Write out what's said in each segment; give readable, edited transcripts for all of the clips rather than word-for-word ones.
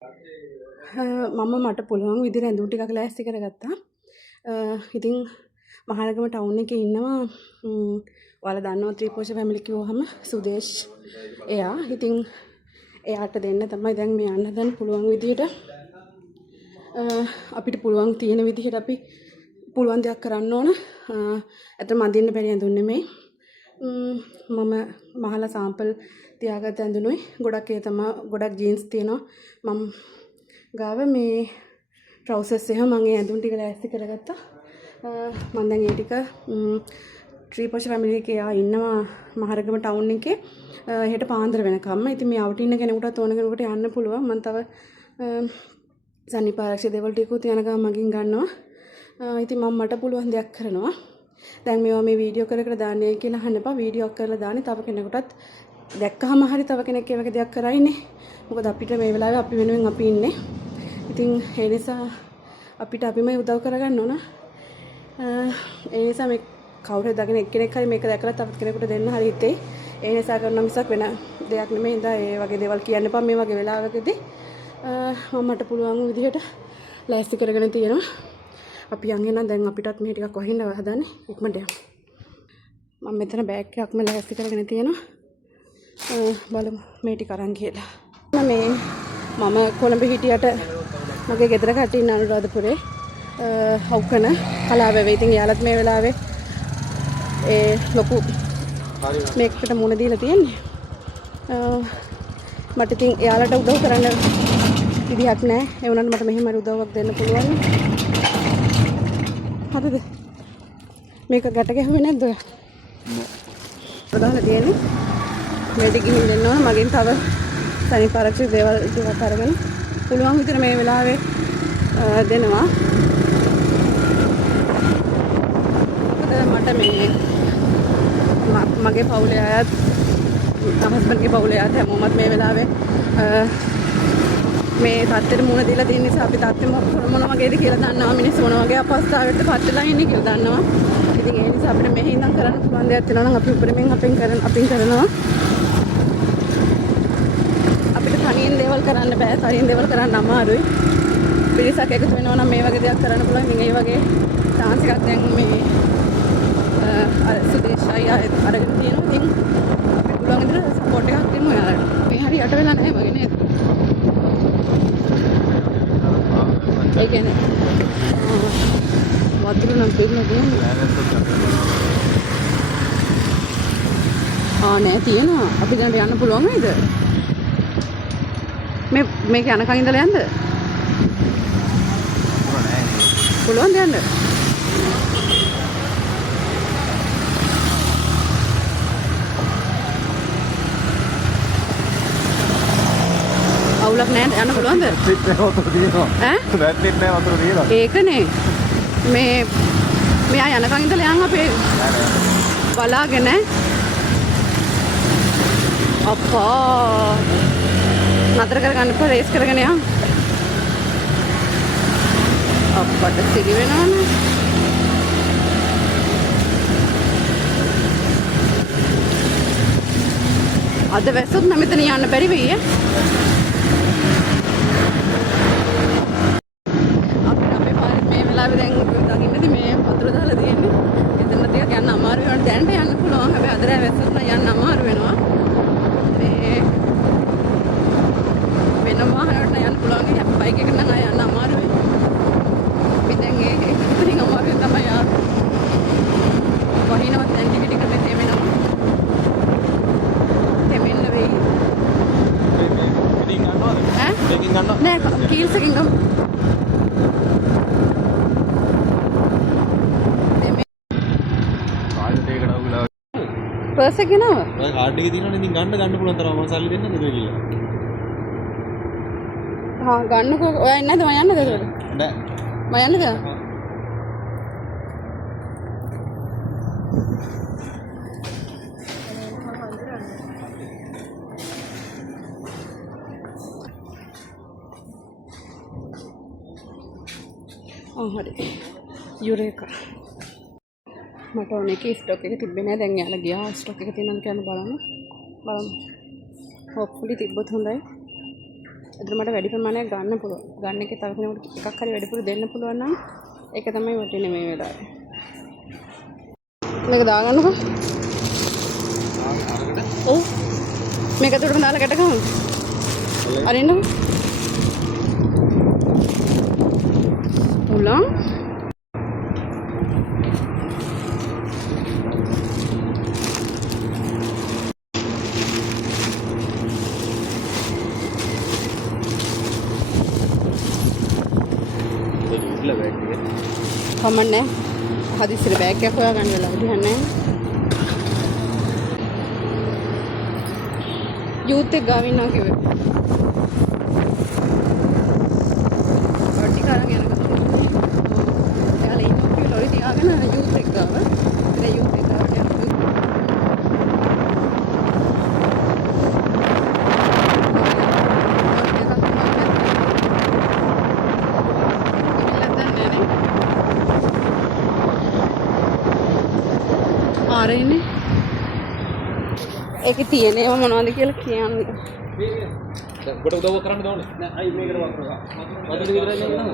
මම මට පුළුවන් විදිහට ඇඳුම් ටිකක් ලෑස්ති කරගත්තා. ඉතින් මහරගම ටවුන් එකේ ඉන්නවා ඔයාලා දන්නවා ත්‍රිපෝෂ ෆැමිලි කිව්වහම සුදේශ් එයා. ඉතින් එයාට දෙන්න තමයි දැන් මේ යන්න හදන පුළුවන් විදිහට අපිට පුළුවන් තියෙන විදිහට අපි පුළුවන් දෙයක් කරන්න ඕන. ඇත්තටම අඳින්න බැරි ඇඳුම් නෙමෙයි. මම මහලා සාම්පල් තියාගත්ත ඇඳුනුයි. ගොඩක් ඒ තමයි ගොඩක් ජීන්ස් තියෙනවා. මම ගාව මේ ට්‍රවුසර්ස් එහෙම මම ඒ ඇඳුම් ටික ලෑස්ති කරගත්තා. මම දැන් ඒ ටික ත්‍රිපෝෂ ෆැමිලි එකේ ඉන්නවා මහරගම ටවුන් එකේ හෙට පාන්දර වෙනකම්ම. ඉතින් මේ අවුට් ඉන්න කෙනෙකුටත් ඕන කෙනෙකුට යන්න පුළුවන්. මම තව සනීප ආරක්ෂක දේවල් ටිකකුත් යන ගමන් මගින් ගන්නවා. ඉතින් මම මට පුළුවන් දෙයක් කරනවා. දැන් මේවා මේ වීඩියෝ කර කර දාන්නේ කියලා අහන්න එපා. වීඩියෝ කරලා දාන්නේ තව කෙනෙකුටත් දැක්කහම හරි තව කෙනෙක් ඒ වගේ දෙයක් කරයිනේ. මොකද අපිට මේ වෙලාවේ අපි වෙනුවෙන් අපි ඉන්නේ. ඉතින් ඒ නිසා අපිට අපිම උදව් කරගන්න ඕන. ඒ නිසා මේ කවුරුද දකින එක්කෙනෙක් හරි මේක දැකලා තවත් කෙනෙකුට දෙන්න හරි හිතේ. ඒ නිසා කරන මිසක් වෙන දෙයක් නෙමෙයි. ඉතින් ඒ වගේ දේවල් කියන්න එපා මේ වගේ වෙලාවකදී. මම මට පුළුවන් විදිහට ලෑස්ති කරගෙන තියෙනවා. අපි යන්නේ නම් දැන් අපිටත් මේ ටිකක් වහින්න හදන්නේ ඉක්මනට යමු. මම මෙතන බෑග් එකක්ම ලෑස්ති කරගෙන තියෙනවා. බලමු මේ ටික අරන් කියලා. මම කොළඹ හිටියට මගේ ගෙදර කට්ටිය ඉන්න අනුරාධපුරේ හවුකන කලාවැවේ. ඉතින් යාලත් මේ වෙලාවේ ඒ ලොකු මේකට මුණ දීලා තියෙන්නේ. මට ඉතින් යාලට උදව් කරන්න විදිහක් නැහැ. ඒ වුණාට මට මෙහෙම උදව්වක් දෙන්න පුළුවන්. හරිද? මේක ගැට ගැහුවේ නැද්ද ඔයා? නෑ. ප්‍රධාන තියෙන්නේ මේක ගිහින් දෙන්න ඕන. මගෙන් තව සනීප ආරක්ෂක දේවල් ටිකක් අරගෙන පුළුවන් විතර මේ වෙලාවේ දෙනවා. මට මේ මගේ පවුලේ අයත් හස්බන්ඩ්ගේ පවුලේ අයත් හැමෝමත් මේ වෙලාවේ මේ තත්ත්වෙට මුහුණ දීලා තියෙන නිසා අපි තත්ත්වෙ මොන වගේද කියලා දන්නවා. මිනිස්සු මොන වගේ අපස්ථාවකට පත් වෙලා ඉන්නේ කියලා දන්නවා. ඉතින් ඒ නිසා අපිට මෙහි ඉඳන් කරන්න පුළුවන් දෙයක් තියෙනවා නම් අපි උපරිමයෙන් අපෙන් කරනවා. අපිට තනියෙන් දේවල් කරන්න බෑ. තනියෙන් දේවල් කරන්න අමාරුයි. පිරිසක් එකතු වෙනවා නම් මේ වගේ දෙයක් කරන්න පුළුවන්. ඉතින් ඒ වගේ chance එකක් දැන් මේ සුදේශයි අරගෙන තියෙනවා. ඉතින් අපිට පුළුවන් විදිහට සපෝට් එකක් දෙමු යාළුවා. මේ හරි යට වෙලා නැහැ වගේ නේද? ඒ කියන්නේ වතුර නම් පිරුණා කියන්නේ නෑ තියෙනවා. අපි දැන් යන්න පුළුවන් නේද? මේක යනකන් ඉඳලා යන්න පුළුවන් යන්න. අවුලක් නෑ යන්න පුළුවන්ද? ට්‍රිප් එක වතුර තියෙනවා. ඈ? ට්‍රිප් එක වතුර තියෙනවා. ඒකනේ. මෙයා යනකන් ඉඳලා යන් අපේ බලාගෙන අප්පා නතර කරගන්න එපා රේස් කරගෙන යන්න. අප්පට සිරි වෙනවනේ. අද වැස්සොත් නම් මෙතන යන්න බැරි වෙයි ඈ. අපේ පාරේ මේ වෙලාවේ දැන් දකින්නදී මේ වතුර දාලා තියෙන්නේ. එතන ටිකක් යන්න අමාරු වෙනවා. දැනට යන්න පුළුවන්. හැබැයි අද රෑ වැස්සොත් නම් යන්න අමාරු වෙනවා. මේ වෙන වාහනවලට යන්න පුළුවන්. බයික් එකකට නම් යන්න අමාරුයි. අපි දැන් ඉතින් අමාරුයි තමයි යා. වහිනවත් දැන් ටික ටික මේ තෙමෙනවා. තෙමෙන්න වෙයි. මේකෙන් ගන්නවද? ඈ? මේකෙන් ගන්නවද? නෑ කීල්ස් එකෙන් ගමු. පර්ස් එක ගෙනාව? ඔය කාඩ් එකේ තියෙනවනේ ඉතින් ගන්න පුළුවන් තරම මම සල්ලි දෙන්නද ඔය කියලා. ගන්නකෝ. ඔයා ඉන්නේ නැද්ද? මම යන්නද ඒකට? නෑ. මම යන්නද? හරි. යුරේකා. මට ඕනේ කී ස්ටොක් එක තිබ්බේ නෑ. දැන් යාලා ගියා. ස්ටොක් එක තියෙනවද කියලා බලමු. හොප්ෆුලි තිබ්බොත් හොඳයි. ඒතර මට වැඩි ප්‍රමාණයක් ගන්න පුළුවන්. ගන්න එකේ තව කෙනෙකුට එකක් හරි වැඩිපුර දෙන්න පුළුවන් නම් ඒක තමයි වටින්නේ මේ වෙලාවේ. මේක දාගන්නකෝ. ඔව්. මේක උඩටම දාලා ගැට ගමු. අරින්නකෝ. උලම්. කමන්නේ හදිස්සියට බෑග් එකක් හොයාගන්න වෙලාව දිහන්නේ යූත් එක ගාව ඉන්නවා කිව්වේ වටි කරන් යනකොට එයාලා ඉන්නවා කියලා ලොරි තියාගෙන යූත් එක ගාව ඒ යූත් එක ගාව යනවා ආරෙන්නේ ඒකේ තියෙන ඒවා මොනවද කියලා කියන්නේ කොට උදව් කරන්න ඕනේ නෑ අයි මේකට වතුර විතරයි නේද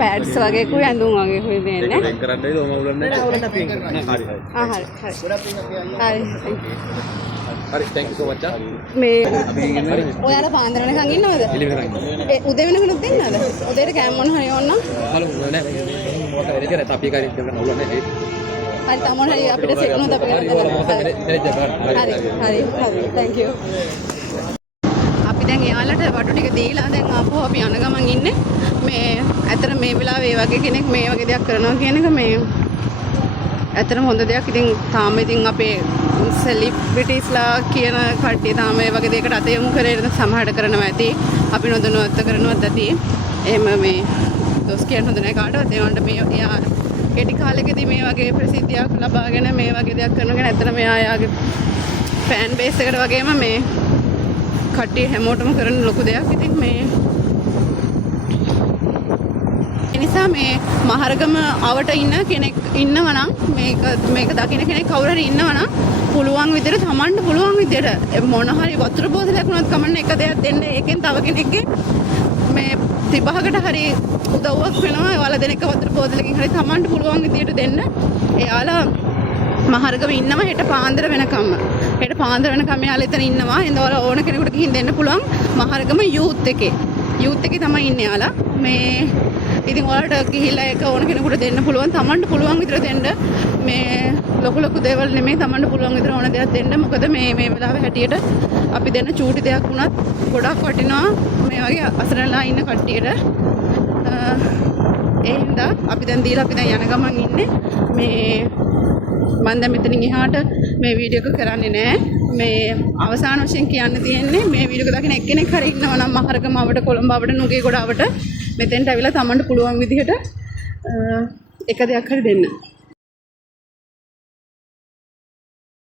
පැඩ්ස් වගේ කුයි ඇඳුම් වගේ කුයි දෙන්නේ ඒක කරන්නයි ඕම උලන්නේ නෑ උලන්න පින් කරන්න හරි හරි හරි ගොඩක් පින් අපි හරි thank you so much මේ අපි ඉන්නේ ඔයාලා පාන්දර වෙනකන් ඉන්නවද ඒ උදේ වෙනකනුත් ඉන්නවද උදේට කෑම මොන හරි ඕන නම් බලමු නෑ මොකද වෙන්නේ කියලා අපි කාරින් කරන්න උලන්නේ හරි තමන් හරි අපිට සෙට් වුණොත් අපි හරි thank you අපි දැන් එයාලට වටු ටික දීලා දැන් ආපහු අපි යන ගමන් ඉන්නේ මේ ඇතර මේ වෙලාවේ මේ වගේ කෙනෙක් මේ වගේ දෙයක් කරනවා කියන එක මේ ඇත්තටම හොඳ දෙයක්. ඉතින් තාම ඉතින් අපේ සෙලිබ්‍රිටිස්ලා කියන කට්ටිය තාම මේ වගේ දෙයකට අත යොමු කරගෙන සමහරට කරනවා ඇති. අපි නොදැනුවත් කරනවත් ඇති. එහෙම මේ දොස් කියන්න හොඳ නැහැ කාටවත්. ඒ වන්ට මේ එයා කෙටි කාලෙකදී මේ වගේ ප්‍රසිද්ධියක් ලබාගෙන මේ වගේ දෙයක් කරනගෙන ඇත්තටම එයාගේ ෆෑන් බේස් එකට වගේම මේ කට්ටිය හැමෝටම කරන ලොකු දෙයක්. ඉතින් මේ නිසා මේ මහරගම අවට ඉන්න කෙනෙක් ඉන්නවා නම් මේක දකින්න කෙනෙක් කවුරු හරි ඉන්නවා නම් පුළුවන් විදිහට තමන්ට පුළුවන් විදිහට මොන හරි වතුර බෝතලයක් වුණත් කමන්න එක දෙයක් දෙන්න. ඒකෙන් තව කෙනෙක්ගේ මේ 35කට හරි උදව්වක් වෙනවා. ඔයාලා දෙන එක වතුර බෝතලකින් හරි තමන්ට පුළුවන් විදිහට දෙන්න. එයාලා මහරගම ඉන්නවා හෙට පාන්දර වෙනකම්. හෙට පාන්දර වෙනකම් එයාලා එතන ඉන්නවා. එහෙනම් ඔයාලා ඕන කෙනෙකුට ගිහින් දෙන්න පුළුවන් මහරගම යූත් එකේ. යූත් එකේ තමයි ඉන්නේ එයාලා. මේ ඉතින් ඔයාලට ගිහිල්ලා ඒක ඕන කෙනෙකුට දෙන්න පුළුවන්. තමන්ට පුළුවන් විදිහට දෙන්න. මේ ලොකු දේවල් නෙමෙයි. තමන්ට පුළුවන් විදිහට ඕන දෙයක් දෙන්න. මොකද මේ වෙලාවේ හැටියට අපි දෙන්න චූටි දෙයක් වුණත් ගොඩක් වටිනවා මේ වගේ අසරණලා ඉන්න කට්ටියට. ඒ හින්දා අපි දැන් දීලා අපි දැන් යන ගමන් ඉන්නේ. මේ මම දැන් මෙතනින් එහාට මේ වීඩියෝ එක කරන්නේ නැහැ. මේ අවසාන වශයෙන් කියන්න තියෙන්නේ මේ වීඩියෝ එක දකින එක්කෙනෙක් හරි ඉන්නවා නම් මහරගම අවට කොළඹ අවට නුගේගොඩ අවට මෙතෙන්ට අවිලා තමන්ට පුළුවන් විදිහට එක දෙයක් හරි දෙන්න.